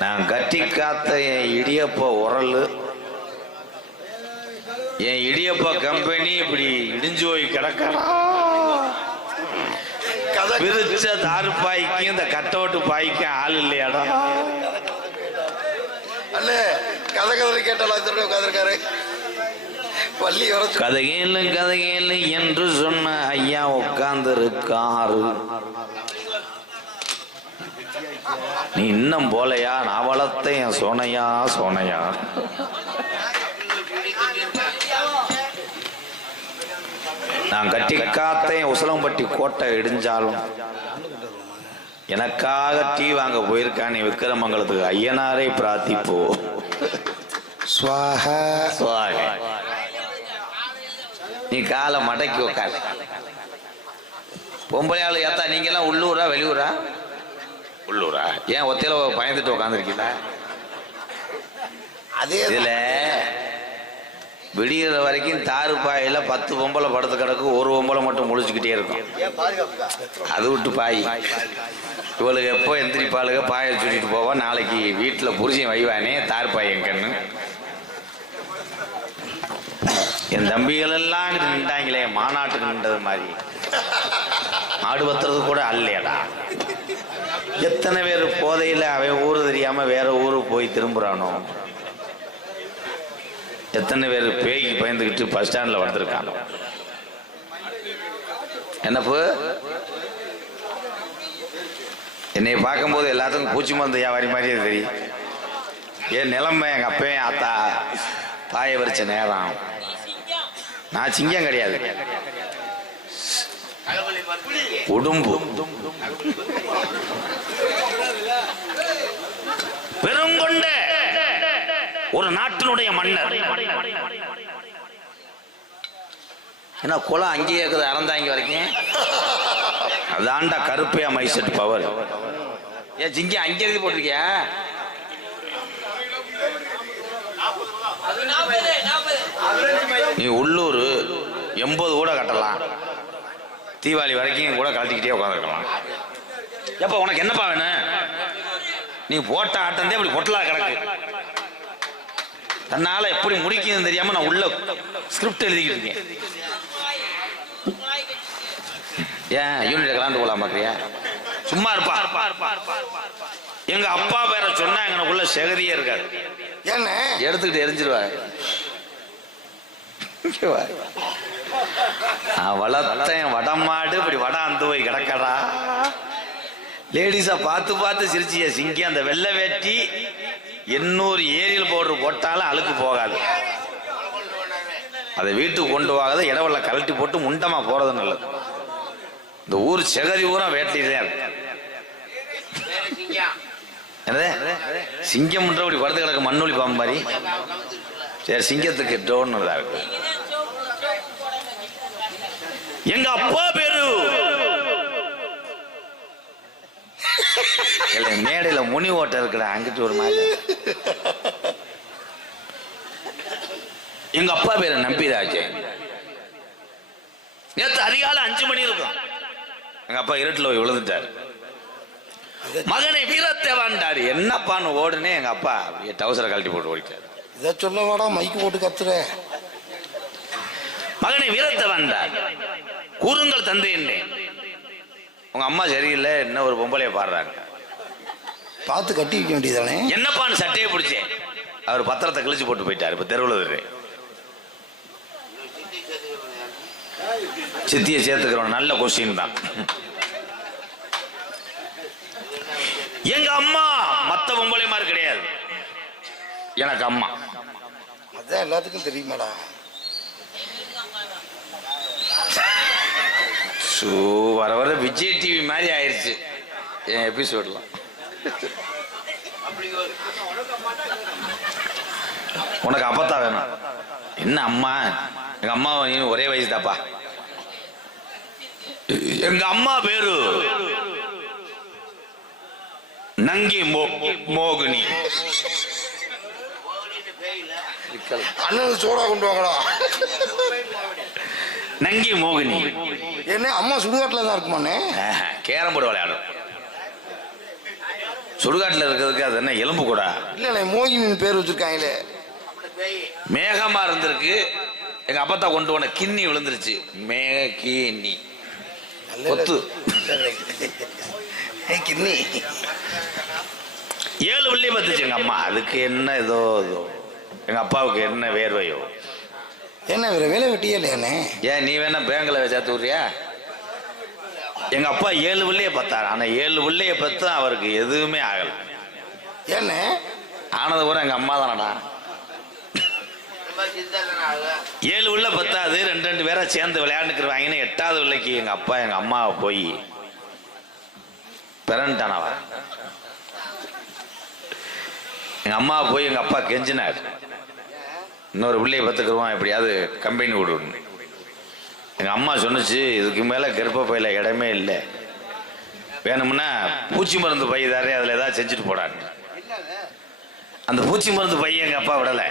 நான் கட்டி காத்த என் இடியப்ப உரல். என் இடியப்ப கம்பெனி இப்படி இடிஞ்சு போய் கிடக்கிறா. கதை பிரிச்ச தாரு பாய்க்கும் இந்த கட்டோட்டு பாய்க்கும் ஆள் இல்லையாடா. அண்ணே கதை கதை கேட்டாலும் திரும்ப உட்காந்துருக்காரு பள்ளி கதையேலு கதையேலு என்று சொன்ன ஐயா உட்கார்ந்து இருக்காரு நீ இன்னும் போலையா? நான் வளர்த்த என் சோனையா சோனையா. நான் கட்டி காத்த என் உசலம்பட்டி கோட்டை இடிஞ்சாலும் எனக்காக டீ வாங்க போயிருக்கானே விக்கிரமங்கலத்துக்கு? ஐயனாரை பிரார்த்திப்போ. நீ காலை மடக்கி உட்காரு பொம்பளை ஆளு ஏத்தா நீங்க எல்லாம் உள்ளூரா வெளியூரா? உள்ளூரா? ஏன் ஒத்தையில பயந்துட்டு உட்காந்துருக்கீங்களா அதே இதுல விடிகிற வரைக்கும் தாரு பாயில பத்து பொம்பளை படுத்து கிடக்கு ஒரு பொம்பளை மட்டும் முழிச்சுக்கிட்டே இருக்கும். அது விட்டு பாய். இவளுக்கு எப்போ எந்திரிப்பாளுக பாயை சுட்டிட்டு போவா? நாளைக்கு வீட்டில் புருஷன் வைவானே தார் பாய் எங்கன்னு என் தம்பிகள் எல்லாம் நின்றாங்களே மாநாட்டுக்கு நின்றது மாதிரி. ஆடு பத்துறது கூட அல்லையடா. எத்தனை பேர் போதையில் அவன் ஊர் தெரியாமல் வேற ஊருக்கு போய் திரும்புகிறானோ எத்தனை பேர் பேய்க்கு பயந்துக்கிட்டு பஸ் ஸ்டாண்டில் வந்திருக்காங்க என்னப்பு? என்னை பார்க்கும்போது எல்லாத்துக்கும் பூச்சி மருந்து வியாபாரி மாதிரியே தெரியும். என் நிலைமை எங்கள் அப்பையும் ஆத்தா தாயை வரிச்ச நேரம். நான் சிங்கம் கிடையாது. உடும்பு. ஒரு நாட்டினுடைய மன்னர். என்ன குளம் அங்கேயே இருக்குது அறந்தாங்க வரைக்கும். அதான்டா கருப்பையா மைசெட் பவர் ஏன் ஜிங்கி அங்கே எழுதி போட்டிருக்கியா? நீ உள்ளூர் எண்பது கூட கட்டலாம். தீபாவளி வரைக்கும் கூட கழட்டிக்கிட்டே உட்காந்துருக்கலாம். எப்ப உனக்கு என்னப்பா வேணும்? நீ போட்ட ஆட்டம் இப்படி பொட்டலா கிடக்கு. தன்னால எப்படி முடிக்குதுன்னு தெரியாம நான் உள்ள ஸ்கிரிப்ட் எழுதிக்கிட்டு இருக்கேன். ஏன் யூனிட் கலந்து போலாம் பாக்குறியா சும்மா இருப்பா. எங்க அப்பா பேரை சொன்னா எனக்குள்ள செகதியே இருக்காது. என்ன? எடுத்துக்கிட்டு. நான் வளர்த்தேன் வடமாடு இப்படி வட அந்த போய் கிடக்கடா. லேடிஸை பார்த்து பார்த்து சிரிச்சிய சிங்கி அந்த வெள்ளை வேட்டி. எண்ணூறு ஏரியல் பவுடர் போட்டாலும் அழுக்கு போகாது. அதை வீட்டுக்கு கொண்டு போகாத இடவெல்ல கழட்டி போட்டு முண்டமா போறது நல்லது. இந்த ஊர் செகரி ஊரா வேட்டிலே என்னது? சிங்கம் இப்படி படுத்து கிடக்கு மண்ணொலி பாம்பு மாதிரி. சரி சிங்கத்துக்கு டோன்னு இருக்கு. எங்க அப்பா பேரு? இல்ல, மேடையில முனி ஓட்டை இருக்குடா அங்கிட்டு ஒரு மாதிரி. எங்க அப்பா பேரு நம்பிராஜ். நேத்து அதிகாலை அஞ்சு மணி இருக்கும். எங்க அப்பா இருட்டுல போய் விழுந்துட்டாரு. மகனை வீரத்தேவான்டாரு. என்னப்பான்னு ஓடுனே எங்க அப்பா அப்படியே டவுசரை கழட்டி போட்டு ஓடிட்டாரு. இதை சொல்ல வாடா மைக்கு போட்டு கத்துற. மகனை வீரத்தேவான்டார். கூறுங்கள் தந்தை என்ன உங்க அம்மா சரியில்லை என்ன ஒரு பொம்பளைய பாடுறாங்க. பார்த்து கட்டி வைக்க வேண்டியதானே என்னப்பான்னு சட்டையை பிடிச்சேன் அவர் பத்திரத்தை கிழிச்சு போட்டு போயிட்டாரு. இப்ப தெருவில் சித்தியை சேர்த்துக்கிறோம் நல்ல கொஸ்டின் தான். எங்க அம்மா? மத்த பொம்பளை மாதிரி கிடையாது. எனக்கு அம்மா. அதான் எல்லாத்துக்கும் தெரியுமாடா. ஸோ வர வர விஜய் டிவி மாதிரி ஆயிடுச்சு என் எபிசோட்லாம் உனக்கு அப்பத்தா வேணும். என்ன அம்மா? எங்க அம்மா நீ ஒரே வயசு தாப்பா எங்க அம்மா பேரு? நங்கி மோ மோகினி. அண்ணனுக்கு சோடா கொண்டு வாங்கடா. நங்கி மோகினி. என்ன அம்மா சுடுகாட்டில் தான் இருக்குமாண்ணே கேரம் போர்டு விளையாடும். சுடுகாட்டில் இருக்கிறதுக்கு அது என்ன எலும்பு கூடா? இல்ல மோகினின் பேர் வச்சிருக்காங்களே. மேகமா இருந்திருக்கு. எங்க அப்பத்தா கொண்டு போன கிண்ணி விழுந்துருச்சு. மேகினி. கொத்து. கிண்ணி. ஏழு வெள்ளி பத்துச்சு எங்க அம்மா. அதுக்கு என்ன ஏதோ இதோ. எங்க அப்பாவுக்கு என்ன வேர்வையோ. என்ன வேற வேலை வெட்டியே இல்லையானே ஏன் நீ வேணா பேங்கில் சேர்த்து விட்றியா? எங்க அப்பா ஏழு பிள்ளைய பத்தாரு. ஆனா ஏழு பிள்ளைய பத்தும் அவருக்கு எதுவுமே ஆகல. என்ன? ஆனது கூட எங்க அம்மா தானடா. ஏழு உள்ள பத்தாது ரெண்டு ரெண்டு பேரை சேர்ந்து விளையாண்டுக்குருவாங்கன்னு எட்டாவது பிள்ளைக்கு எங்க அப்பா எங்க அம்மாவை போய் பிறன்ட்டானவா எங்க அம்மாவை போய் எங்க அப்பா கெஞ்சினார். இன்னொரு பிள்ளைய பத்துக்குருவான் எப்படியாவது கம்பெனி விடுன்னு. எங்கள் அம்மா சொன்னுச்சு இதுக்கு மேலே கர்ப்ப பையில இடமே இல்லை. வேணும்னா பூச்சி மருந்து பை தாரே அதுல ஏதாவது செஞ்சுட்டு போடாங்க அந்த பூச்சி மருந்து பையன் எங்கள் அப்பா விடலை.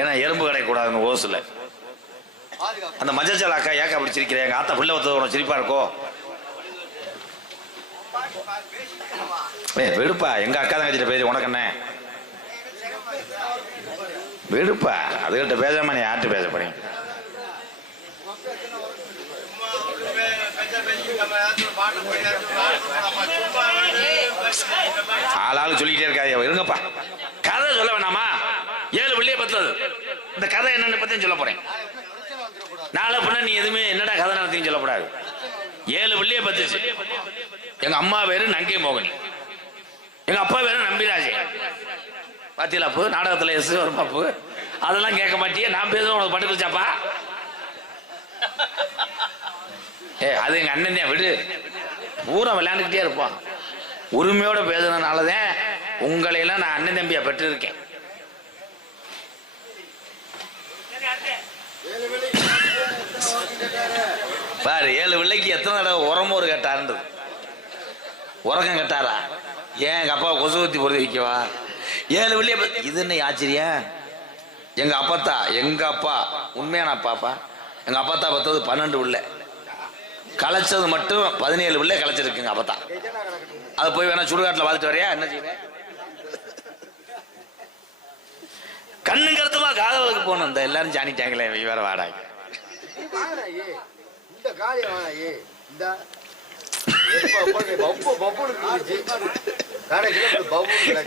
ஏன்னா எறும்பு கிடைக்கூடாதுன்னு ஓசில். அந்த மஞ்சள் அக்கா ஏக்கா அப்படி சிரிக்கிறேன் எங்கள் ஆத்தா பிள்ளை ஒருத்தர் உனக்கு சிரிப்பா இருக்கோ? ஏ விடுப்பா எங்கள் அக்கா தங்கச்சிட்ட பேசி உனக்கு என்ன? விடுப்பா அதுகிட்ட பேசாம நீ யார்கிட்ட பேச போறீங்க? ஆளாளு சொல்லிக்கிட்டே இருக்காது இருங்கப்பா. கதை சொல்ல வேணாமா? ஏழு வெள்ளிய பத்தது இந்த கதை என்னன்னு பத்தியும் சொல்ல போறேன். நாளை பின்ன நீ எதுவுமே என்னடா கதை நடத்தின்னு சொல்லக்கூடாது ஏழு வெள்ளிய பத்துச்சு. எங்க அம்மா பேரு நங்கை மோகனி. எங்க அப்பா பேரு நம்பிராஜே. பாத்தீங்களா அப்பு நாடகத்துல எஸ் ஒரு பாப்பு. அதெல்லாம் கேட்க மாட்டியே. நான் பேசுவேன் உனக்கு பட்டு வச்சாப்பா ஏ அது எங்க அண்ணன் தான் விடு. பூரா விளையாண்டுக்கிட்டே இருப்பான். உரிமையோட பேசுனதுனாலதான் உங்களை எல்லாம் நான் அண்ணன் தம்பியா பெற்றிருக்கேன். பாரு ஏழு பிள்ளைக்கு எத்தனை தடவை உரமோர் கேட்டாருன்றது. உறக்கம் கேட்டாரா? ஏன் எங்க அப்பா கொசு ஊத்தி பொருதி வைக்கவா ஏழு பிள்ளைய இது என்ன ஆச்சரியம்? எங்க அப்பாத்தா எங்க அப்பா உண்மையான அப்பாப்பா எங்க அப்பாத்தா பத்தது பன்னெண்டு பிள்ளை களைச்சது மட்டும் பதினேழு பிள்ளை களைச்சிருக்குங்க அப்போ தான் அதை போய் வேணா சுடுகாட்டில் பார்த்துட்டு வரையா? என்ன செய்வேன் கண்ணு கருத்துமா காதலுக்கு போகணும். இந்த எல்லாரும் ஜானிட்டாங்களே வேற வாடாங்க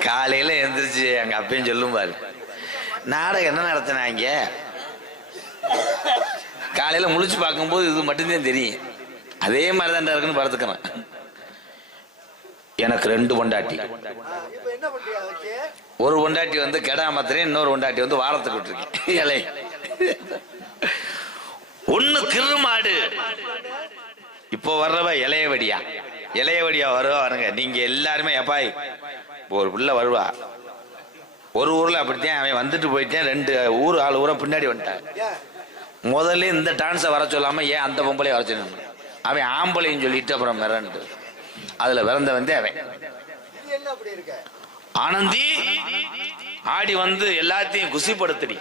காலையில எந்திரிச்சு எங்க அப்பயும் சொல்லும் பாரு. நாடகம் என்ன நடத்தினாங்க காலையில முழிச்சு பார்க்கும்போது இது மட்டும்தான் தெரியும். அதே மாதிரி தான் இருக்குன்னு படுத்துக்கிறேன் எனக்கு ரெண்டு பொண்டாட்டி. ஒரு பொண்டாட்டி வந்து கெடா மாத்திரேன் இன்னொரு பொண்டாட்டி வந்து வாரத்துக்கு விட்டுருக்கேன். இலை. ஒன்னு கிருமாடு. இப்போ வர்றவ இளையவடியா இளையவடியா வருவா வருங்க நீங்க எல்லாருமே எப்பாய் ஒரு பிள்ளை வருவா. ஒரு ஊர்ல அப்படித்தான் அவன் வந்துட்டு போயிட்டேன். ரெண்டு ஊர் ஆள் ஊரா பின்னாடி வந்துட்டான். முதல்ல இந்த டான்ஸை வர சொல்லாம ஏன் அந்த பொம்பளையும் வர சொல்லணும் அவன் ஆம்பளைன்னு சொல்லிட்டு அப்புறம் மிரண்டு. அதுல பிறந்த வந்து அவன். ஆனந்தி ஆடி வந்து எல்லாத்தையும் குசிப்படுத்துடி.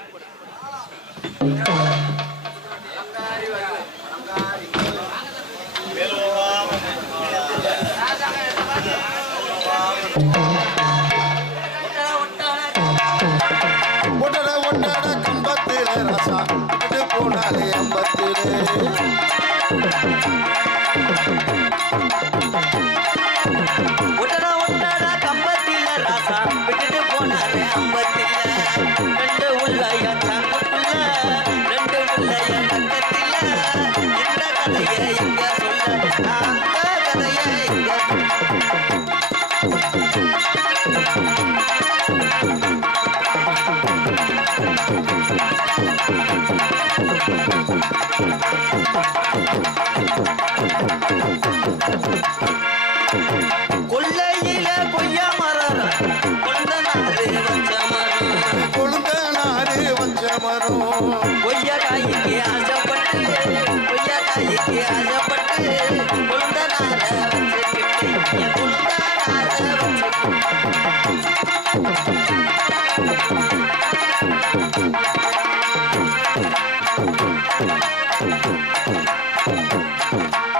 கொல்லையில கொய்யா மரம் கொண்டனாரு வச்ச மரம் கொழுந்தனாரு வச்ச மரம் கொய்யா காய்க்கு ஆசைப்பட்டு கொய்யா காய்க்கு ஆசைப்பட்டு கொழுந்தனார Thank you.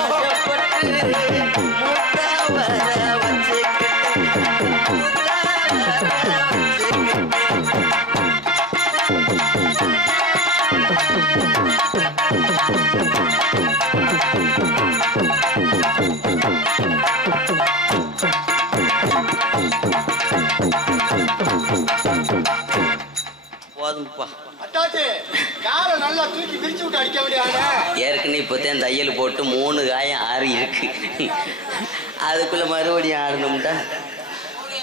போதும்ப்பா ஏற்கனவே இப்போதான் தையல் போட்டு மூணு காயம் ஆறு இருக்கு. அதுக்குள்ள மறுபடியும் ஆடணும்டா.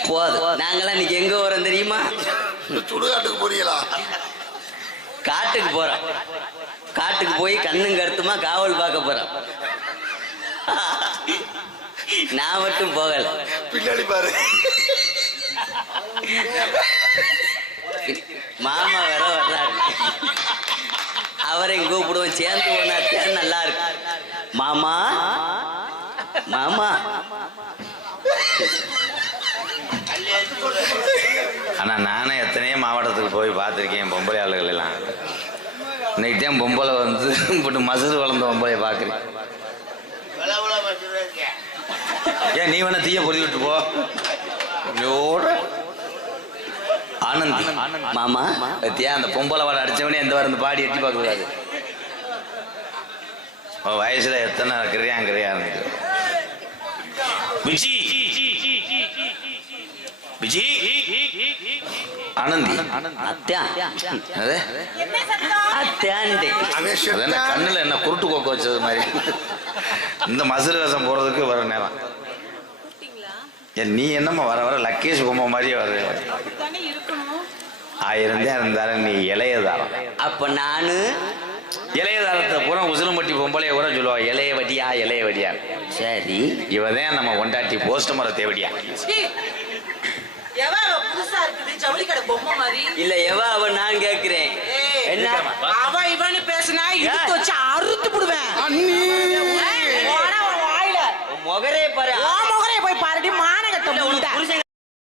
போதும். நாங்களாம் இன்னைக்கு எங்க வரோம் தெரியுமா? சுடுகாட்டுக்கு போறீங்களா? காட்டுக்கு போறோம். காட்டுக்கு போய் கண்ணும் கருத்துமா காவல் பார்க்க போறோம். நான் மட்டும் போகல. பின்னாடி பாரு. மாமா வேற வர்றாரு. அவரையும் கூப்பிடுவோம். சேர்ந்து ஒன்னாத்தான் நல்லா இருக்கு. மாமா? மாமா? ஆனா நானே எத்தனையோ மாவட்டத்துக்கு போய் பார்த்துருக்கேன் பொம்பளை ஆளுகள் எல்லாம். இன்னைக்கு தான் பொம்பளை வந்து இப்படி மசூர் வளர்ந்த பொம்பளைய பார்க்குறேன். ஏன் நீ வேணா தீய பொறி விட்டு போ. ஆனந்தி. மாமா பத்தியா அந்த பொம்பளை வாடை அடிச்சவனே எந்த வாரம் இந்த பாடி எட்டி பார்க்க கூடாது வயசுல எத்தனை கிரியா கிரியா விஜி விஜி ஆனந்தி. கண்ணுல என்ன குருட்டு கோக்க வச்சது மாதிரி. இந்த மசுறு வேஷம் போறதுக்கு வர நேரம். நீ என்னம்மா வர வர லக்கேஷ் பொம்மை மாதிரியே வர ஆயிருந்தே இருந்தாலும் நீ இளையதாரம் அப்ப நானு இளையதாரத்தை பூரா உசிலம்பட்டி பொம்பளைய கூட சொல்லுவா இளைய வட்டியா இளைய வட்டியா? சரி. இவதான் நம்ம கொண்டாட்டி போஸ்ட் மர தேவடியா? இல்ல எவ அவ? நான் கேக்குறேன். என்ன? அவ இவனு பேசினா இழுத்து வச்சு அறுத்து விடுவேன்